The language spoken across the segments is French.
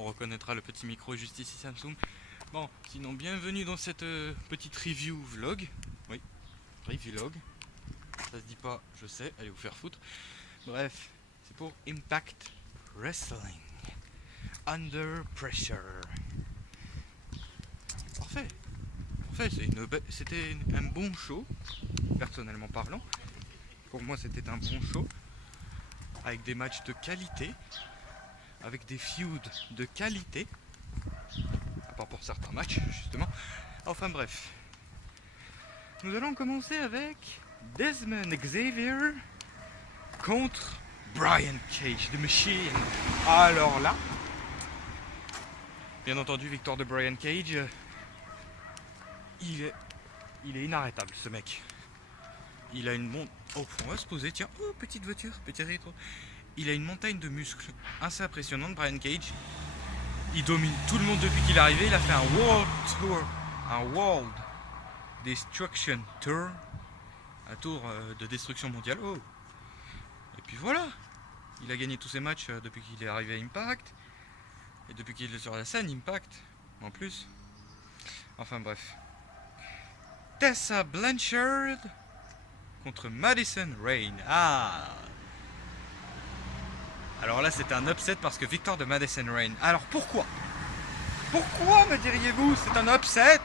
On reconnaîtra le petit micro juste ici Samsung. Bon, sinon bienvenue dans cette petite review vlog. Oui, review vlog. Ça se dit pas, je sais, allez vous faire foutre. Bref, c'est pour Impact Wrestling. Under Pressure. Parfait. C'était un bon show, personnellement parlant. Pour moi, c'était un bon show. Avec des matchs de qualité. Avec des feuds de qualité. À part pour certains matchs, justement. Enfin bref. Nous allons commencer avec Desmond Xavier contre Brian Cage, The Machine. Alors là, bien entendu, victoire de Brian Cage. Il est inarrêtable, ce mec. Il a une montagne. Oh, on va se poser, tiens. Oh, petite voiture, petit rétro. Il a une montagne de muscles assez impressionnante, Brian Cage. Il domine tout le monde depuis qu'il est arrivé. Il a fait un World Tour, un World Destruction Tour, un tour de destruction mondiale. Oh. Et puis voilà, il a gagné tous ses matchs depuis qu'il est arrivé à Impact. Et depuis qu'il est sur la scène Impact, en plus. Enfin bref. Tessa Blanchard contre Madison Rayne. Ah! Alors là, c'est un upset parce que victoire de Madison Rayne. Alors pourquoi? Pourquoi, me diriez-vous, c'est un upset?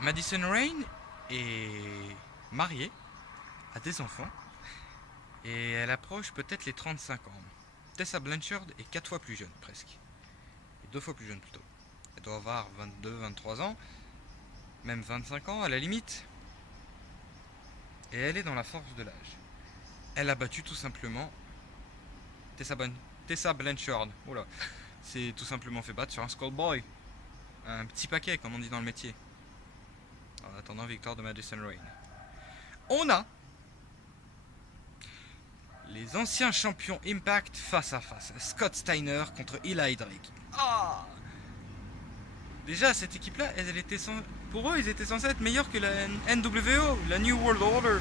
Madison Rayne est mariée, a des enfants, et elle approche peut-être les 35 ans. Tessa Blanchard est 4 fois plus jeune, presque. Et 2 fois plus jeune plutôt. Elle doit avoir 22, 23 ans, même 25 ans à la limite. Et elle est dans la force de l'âge. Elle a battu tout simplement Tessa Blanchard. Oula, c'est tout simplement fait battre sur un Skullboy. Un petit paquet, comme on dit dans le métier. En attendant, victoire de Madison Rayne. On a les anciens champions Impact face à face. Scott Steiner contre Eli Drake. Ah! Déjà, cette équipe-là, pour eux, ils étaient censés être meilleurs que la NWO, la New World Order.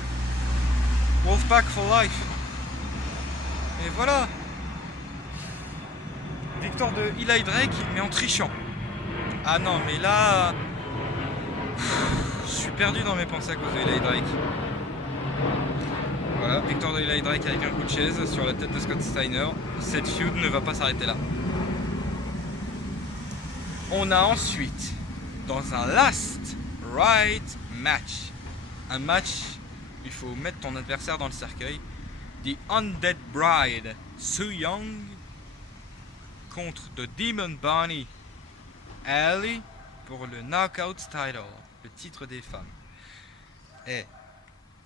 Wolfpack for life. Et voilà. Victoire de Eli Drake, mais en trichant. Ah non, mais là... Je suis perdu dans mes pensées à cause de Eli Drake. Voilà, victoire de Eli Drake avec un coup de chaise sur la tête de Scott Steiner. Cette feud ne va pas s'arrêter là. On a ensuite, dans un last right match, un match où il faut mettre ton adversaire dans le cercueil, The Undead Bride, Su Yung contre The Demon Bunny, Ali pour le Knockout Title, le titre des femmes. Et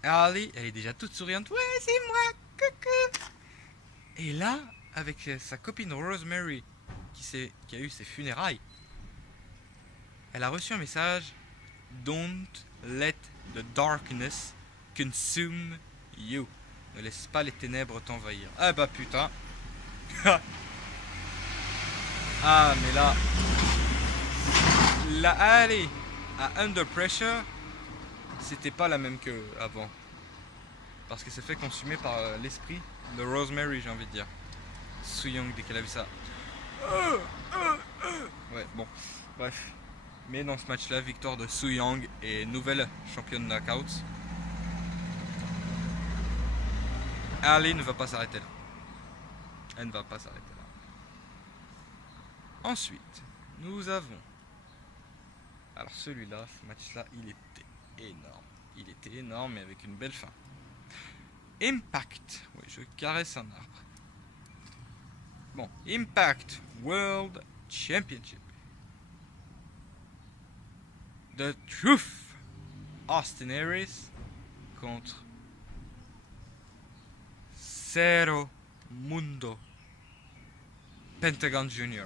Ali, elle est déjà toute souriante. Ouais, c'est moi, coucou. Et là, avec sa copine Rosemary, qui a eu ses funérailles, elle a reçu un message. Don't let the darkness consume you. Ne laisse pas les ténèbres t'envahir. Ah bah putain. Ah mais là, la Ali à Under Pressure, c'était pas la même que avant. Parce qu'elle s'est fait consumer par l'esprit de Rosemary, j'ai envie de dire. Su Yung, dès qu'elle a vu ça. Ouais, bon, bref. Mais dans ce match-là, victoire de Su Yung et nouvelle championne Knockouts. Ali ne va pas s'arrêter là. Elle ne va pas s'arrêter là. Ensuite, nous avons... Alors celui-là, ce match-là, il était énorme. Il était énorme, mais avec une belle fin. Impact. Oui, je caresse un arbre. Bon, Impact World Championship. The Truth. Austin Aries contre Zero Mundo Pentagon Jr.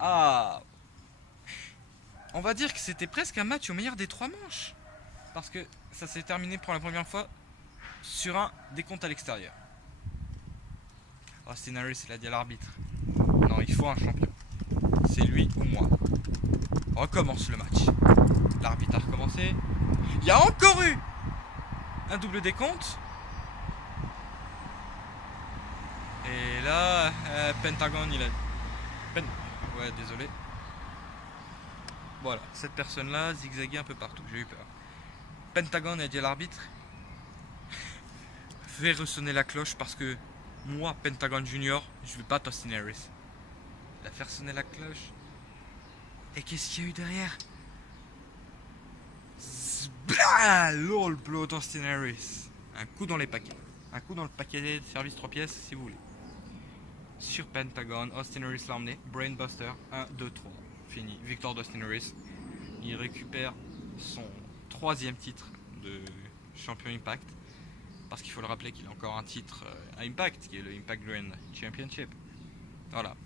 Ah, on va dire que c'était presque un match au meilleur des 3 manches. Parce que ça s'est terminé pour la première fois sur un décompte à l'extérieur. Austin Aries, il a dit à l'arbitre: non, il faut un champion. C'est lui ou moi. Recommence le match. L'arbitre a recommencé. Il y a encore eu un double décompte. Et là, Pentagon, il a... Ouais, désolé. Voilà, cette personne-là zigzaguait un peu partout, j'ai eu peur. Pentagon a dit à l'arbitre, fais ressonner la cloche parce que moi, Pentagon Junior, je veux pas Austin Harris. Il a fait sonner la cloche. Et qu'est-ce qu'il y a eu derrière? Zblah, l'all blow d'Austin Harris. Un coup dans les paquets. Un coup dans le paquet de service 3 pièces si vous voulez. Sur Pentagon, Austin Harris l'a emmené. Brainbuster, 1, 2, 3. Fini. Victoire d'Austin Harris. Il récupère son 3e titre de champion Impact. Parce qu'il faut le rappeler qu'il a encore un titre à Impact, qui est le Impact Grand Championship. Voilà.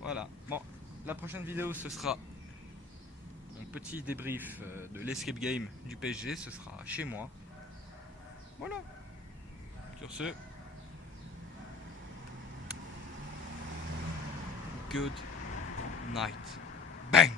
Voilà. Bon, la prochaine vidéo, ce sera mon petit débrief de l'escape game du PSG. Ce sera chez moi. Voilà. Sur ce, good night. Bang!